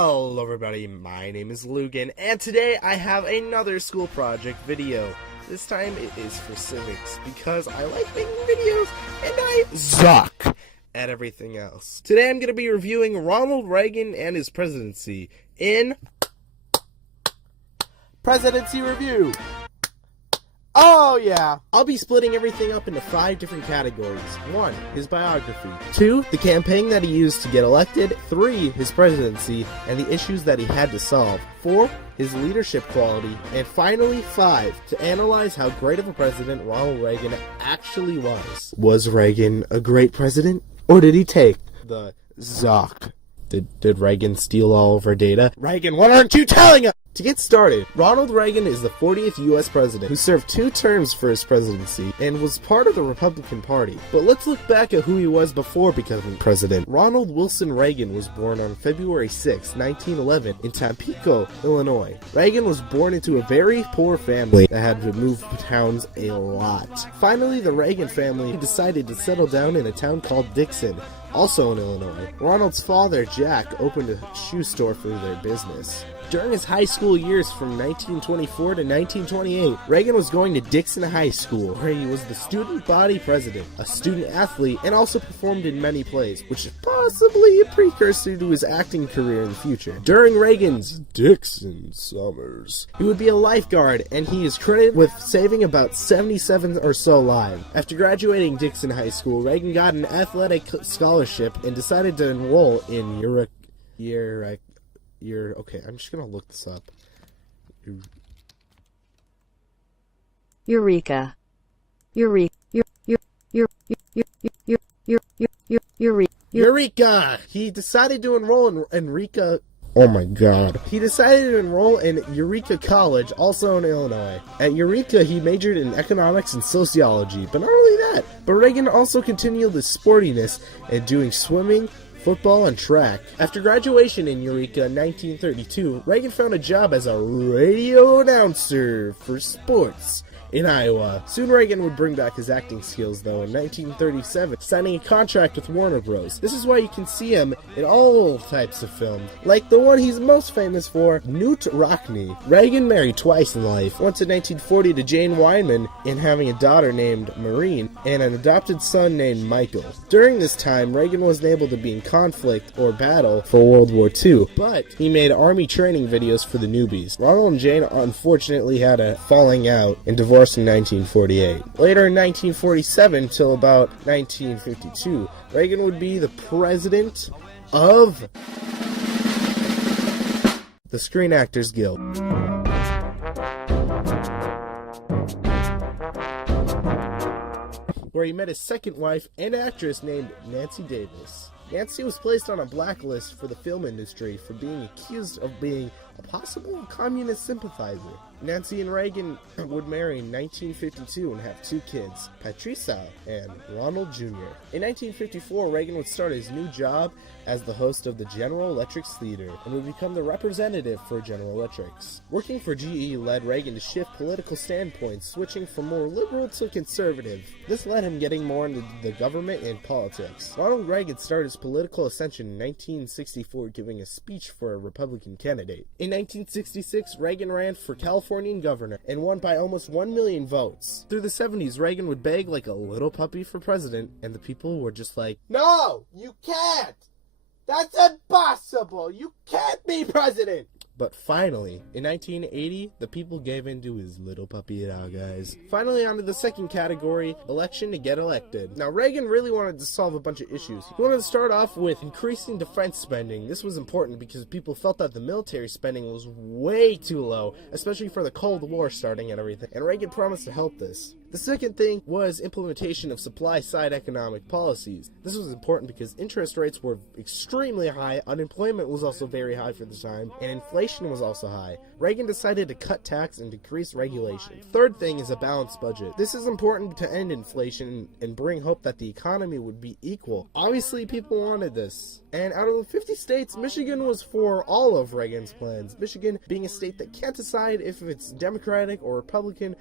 Hello everybody, my name is Lugan, and today I have another school project video. This time it is for civics, because I like making videos, and I suck at everything else. Today I'm going to be reviewing Ronald Reagan and his presidency in Presidency Review. Oh yeah! I'll be splitting everything up into 5 different categories. 1. His biography. 2. The campaign that he used to get elected. 3. His presidency and the issues that he had to solve. 4. His leadership quality. And finally, 5. To analyze how great of a president Ronald Reagan actually was. Was Reagan a great president? Or did he take the Zoc? Did Reagan steal all of our data? Reagan, what aren't you telling us? To get started, Ronald Reagan is the 40th U.S. president who served 2 terms for his presidency and was part of the Republican Party. But let's look back at who he was before becoming president. Ronald Wilson Reagan was born on February 6, 1911 in Tampico, Illinois. Reagan was born into a very poor family that had to move towns a lot. Finally, the Reagan family decided to settle down in a town called Dixon, also in Illinois. Ronald's father, Jack, opened a shoe store for their business. During his high school years from 1924 to 1928, Reagan was going to Dixon High School, where he was the student body president, a student athlete, and also performed in many plays, which is possibly a precursor to his acting career in the future. During Reagan's Dixon summers, he would be a lifeguard, and he is credited with saving about 77 or so lives. After graduating Dixon High School, Reagan got an athletic scholarship and decided to enroll in okay, I'm just gonna look this up. Eureka. Eureka! He decided to enroll in Eureka. Oh my god. He decided to enroll in Eureka College, also in Illinois. At Eureka, he majored in economics and sociology, but not only that, but Reagan also continued his sportiness and doing swimming, football, and track. After graduation in Eureka in 1932, Reagan found a job as a radio announcer for sports in Iowa. Soon Reagan would bring back his acting skills though in 1937, signing a contract with Warner Bros. This is why you can see him in all types of films, like the one he's most famous for, Newt Rockney. Reagan married twice in life, once in 1940 to Jane Wyman, and having a daughter named Maureen, and an adopted son named Michael. During this time, Reagan wasn't able to be in conflict or battle for World War II, but he made army training videos for the newbies. Ronald and Jane unfortunately had a falling out and divorced in 1948. Later in 1947 till about 1952, Reagan would be the president of the Screen Actors Guild, where he met his second wife and actress named Nancy Davis. Nancy was placed on a blacklist for the film industry for being accused of being a possible communist sympathizer. Nancy and Reagan would marry in 1952 and have 2 kids, Patricia and Ronald Jr. In 1954, Reagan would start his new job as the host of the General Electric's Theater and would become the representative for General Electrics. Working for GE led Reagan to shift political standpoints, switching from more liberal to conservative. This led him getting more into the government and politics. Ronald Reagan started his political ascension in 1964, giving a speech for a Republican candidate. In 1966, Reagan ran for Californian governor and won by almost 1 million votes. Through the 70s, Reagan would beg like a little puppy for president, and the people were just like, "No, you can't! That's impossible! You can't be president!" But finally, in 1980, the people gave in to his little puppy dog, guys. Finally, on to the second category, election to get elected. Now, Reagan really wanted to solve a bunch of issues. He wanted to start off with increasing defense spending. This was important because people felt that the military spending was way too low, especially for the Cold War starting and everything, and Reagan promised to help this. The second thing was implementation of supply-side economic policies. This was important because interest rates were extremely high, unemployment was also very high for the time, and inflation was also high. Reagan decided to cut tax and decrease regulation. Third thing is a balanced budget. This is important to end inflation and bring hope that the economy would be equal. Obviously, people wanted this. And out of the 50 states, Michigan was for all of Reagan's plans. Michigan being a state that can't decide if it's Democratic or Republican,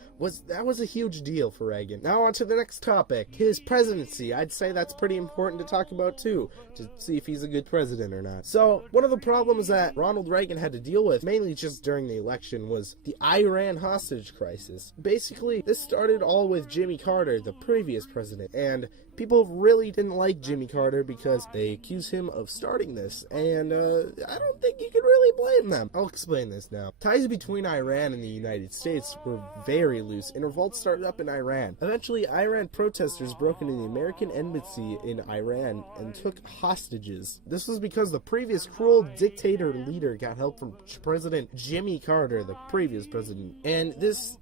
that was a huge deal. deal for Reagan. Now on to the next topic, his presidency. I'd say that's pretty important to talk about too, to see if he's a good president or not. So, one of the problems that Ronald Reagan had to deal with, mainly just during the election, was the Iran hostage crisis. Basically, this started all with Jimmy Carter, the previous president, and people really didn't like Jimmy Carter because they accused him of starting this, and I don't think you can really blame them. I'll explain this now. Ties between Iran and the United States were very loose, and revolts started up in Iran. Eventually, Iran protesters broke into the American embassy in Iran and took hostages. This was because the previous cruel dictator leader got help from President Jimmy Carter, the previous president, and this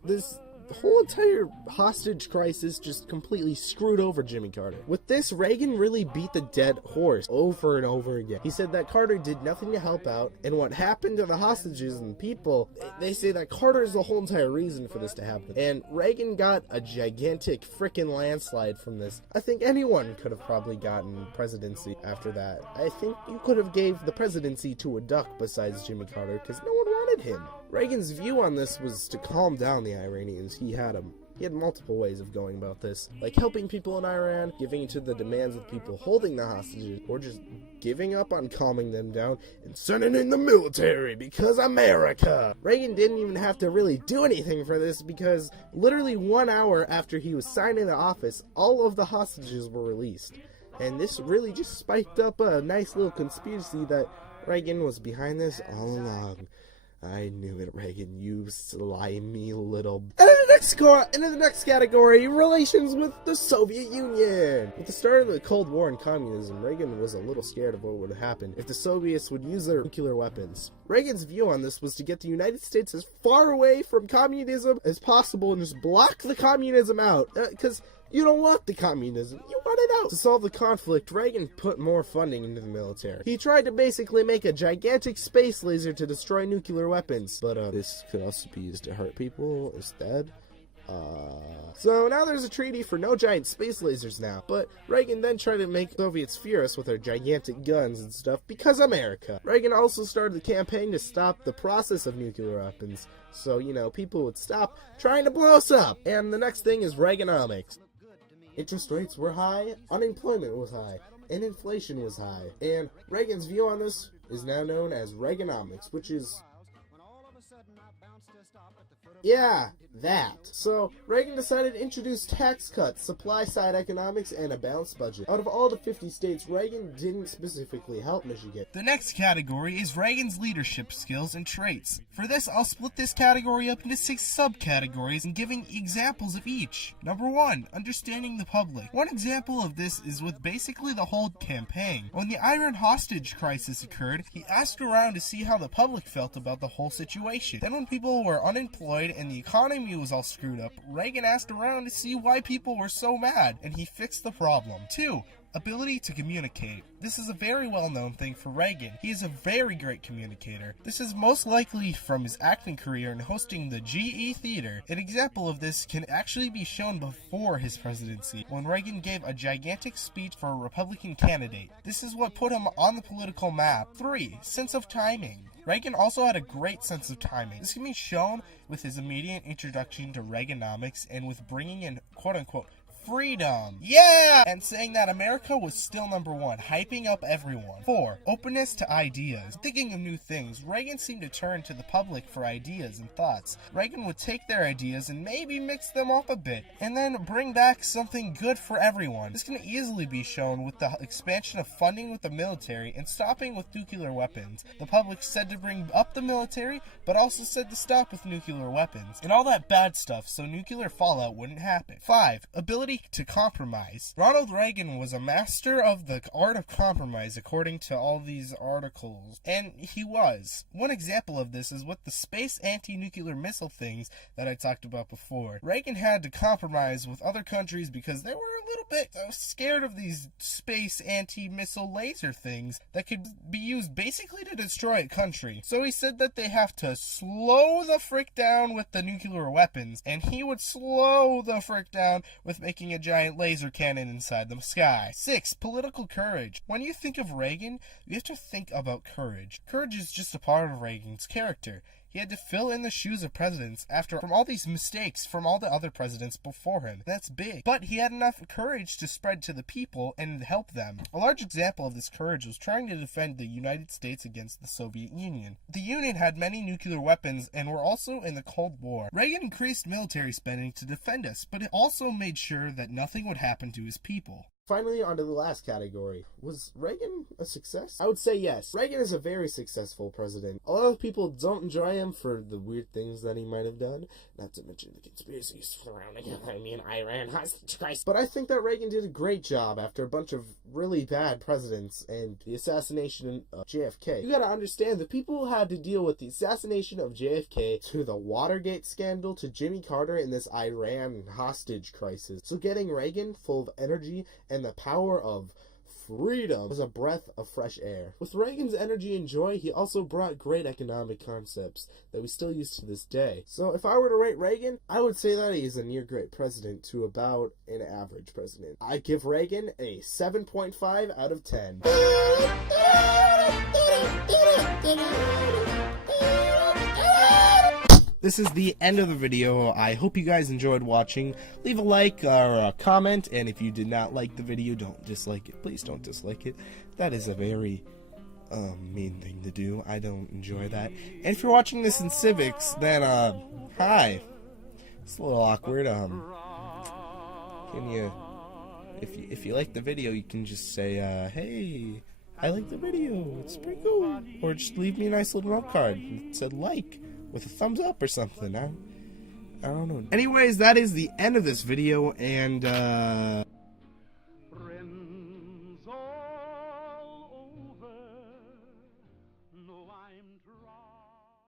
the whole entire hostage crisis just completely screwed over Jimmy Carter. With this, Reagan really beat the dead horse over and over again. He said that Carter did nothing to help out, and what happened to the hostages and people, they say that Carter is the whole entire reason for this to happen. And Reagan got a gigantic frickin' landslide from this. I think anyone could have probably gotten presidency after that. I think you could have gave the presidency to a duck besides Jimmy Carter, because no one wanted him. Reagan's view on this was to calm down the Iranians. He had multiple ways of going about this, like helping people in Iran, giving to the demands of people holding the hostages, or just giving up on calming them down and sending in the military because America. Reagan didn't even have to really do anything for this because literally 1 hour after he was signed into office, all of the hostages were released. And this really just spiked up a nice little conspiracy that Reagan was behind this all along. I knew it, Reagan, you slimy little... And in the next category, relations with the Soviet Union. With the start of the Cold War and communism, Reagan was a little scared of what would happen if the Soviets would use their nuclear weapons. Reagan's view on this was to get the United States as far away from communism as possible and just block the communism out, because you don't want the communism, you want it out. To solve the conflict, Reagan put more funding into the military. He tried to basically make a gigantic space laser to destroy nuclear weapons, but this could also be used to hurt people instead. So now there's a treaty for no giant space lasers now, but Reagan then tried to make Soviets furious with their gigantic guns and stuff because America. Reagan also started the campaign to stop the process of nuclear weapons, so, people would stop trying to blow us up. And the next thing is Reaganomics. Interest rates were high, unemployment was high, and inflation was high. And Reagan's view on this is now known as Reaganomics, which is... yeah, that. So, Reagan decided to introduce tax cuts, supply-side economics, and a balanced budget. Out of all the 50 states, Reagan didn't specifically help Michigan. The next category is Reagan's leadership skills and traits. For this, I'll split this category up into 6 subcategories and giving examples of each. Number 1, understanding the public. One example of this is with basically the whole campaign. When the Iran hostage crisis occurred, he asked around to see how the public felt about the whole situation. Then when people were unemployed and the economy was all screwed up, Reagan asked around to see why people were so mad, and he fixed the problem. 2, ability to communicate. This is a very well-known thing for Reagan. He is a very great communicator. This is most likely from his acting career in hosting the GE Theater. An example of this can actually be shown before his presidency, when Reagan gave a gigantic speech for a Republican candidate. This is what put him on the political map. 3, sense of timing. Reagan also had a great sense of timing. This can be shown with his immediate introduction to Reaganomics and with bringing in quote-unquote freedom. Yeah! And saying that America was still number 1, hyping up everyone. 4, openness to ideas. Thinking of new things, Reagan seemed to turn to the public for ideas and thoughts. Reagan would take their ideas and maybe mix them up a bit, and then bring back something good for everyone. This can easily be shown with the expansion of funding with the military and stopping with nuclear weapons. The public said to bring up the military, but also said to stop with nuclear weapons, and all that bad stuff so nuclear fallout wouldn't happen. 5, ability to compromise. Ronald Reagan was a master of the art of compromise according to all these articles, and he was. One example of this is with the space anti-nuclear missile things that I talked about before. Reagan had to compromise with other countries because they were a little bit scared of these space anti-missile laser things that could be used basically to destroy a country. So he said that they have to slow the frick down with the nuclear weapons, and he would slow the frick down with making a giant laser cannon inside the sky. 6, political courage. When you think of Reagan, you have to think about courage. Courage is just a part of Reagan's character. He had to fill in the shoes of presidents from all these mistakes from all the other presidents before him. That's big. But he had enough courage to spread to the people and help them. A large example of this courage was trying to defend the United States against the Soviet Union. The Union had many nuclear weapons and were also in the Cold War. Reagan increased military spending to defend us, but it also made sure that nothing would happen to his people. Finally, on to the last category. Was Reagan a success? I would say yes. Reagan is a very successful president. A lot of people don't enjoy him for the weird things that he might have done, not to mention the conspiracies surrounding him. I mean, Iran hostage crisis. But I think that Reagan did a great job after a bunch of really bad presidents and the assassination of JFK. You gotta understand, the people who had to deal with the assassination of JFK, to the Watergate scandal, to Jimmy Carter and this Iran hostage crisis. So getting Reagan, full of energy and the power of freedom, was a breath of fresh air. With Reagan's energy and joy, he also brought great economic concepts that we still use to this day. So if I were to rate Reagan, I would say that he is a near great president to about an average president. I give Reagan a 7.5 out of 10. This is the end of the video. I hope you guys enjoyed watching. Leave a like or a comment, and if you did not like the video, don't dislike it. Please don't dislike it. That is a very mean thing to do. I don't enjoy that. And if you're watching this in civics, then hi. It's a little awkward. Can you, if you like the video, you can just say hey, I like the video. It's pretty cool. Or just leave me a nice little note card that said like, with a thumbs up or something. I don't know. Anyways, that is the end of this video, and